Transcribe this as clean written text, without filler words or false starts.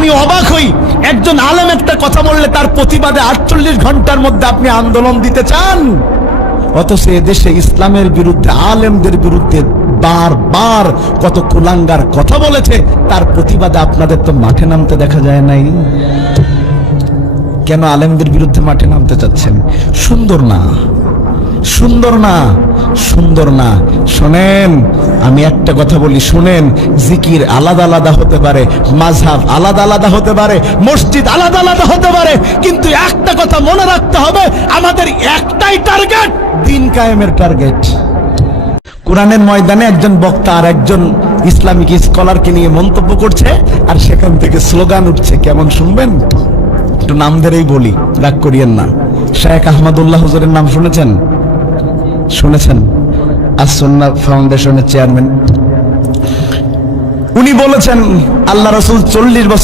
আমি অবাক হই, একজন আলেম একটা কথা বললে তার প্রতিবাদে 48 ঘন্টার মধ্যে আপনি আন্দোলন দিতে চান, অথচ এদেশে ইসলামের বিরুদ্ধে, আলেমদের বিরুদ্ধে বারবার কত কুলাঙ্গার কথা বলেছে, তার প্রতিবাদে আপনাদের তো মাঠে নামতে দেখা যায় নাই। কেন আলেমদের বিরুদ্ধে মাঠে নামতে চাচ্ছেন? সুন্দর না, সুন্দর না, সুন্দর না। শোনেন, আমি একটা কথা বলি, শুনেন, জিকির আলাদা আলাদা হতে পারে, মাযহাব আলাদা আলাদা হতে পারে, মসজিদ আলাদা আলাদা হতে পারে, কিন্তু একটা কথা মনে রাখতে হবে, আমাদের একটাই টার্গেট, দ্বীন কায়েমের টার্গেট। কোরআনের ময়দানে একজন বক্তা আর একজন ইসলামিক স্কলারকে নিয়ে মন্তব্য করছে, আর সেখান থেকে স্লোগান উঠছে, কেমন শুনবেন? একটু নাম ধরেই বলি, রাগ করিয়েন না। শেখ আহমদুল্লাহ হুজুরের নাম শুনেছেন? শুনেছেন? আস-সুন্নাহ ফাউন্ডেশনের চেয়ারম্যান। উনি বলেছেন আল্লাহ রাসূল 40 বছর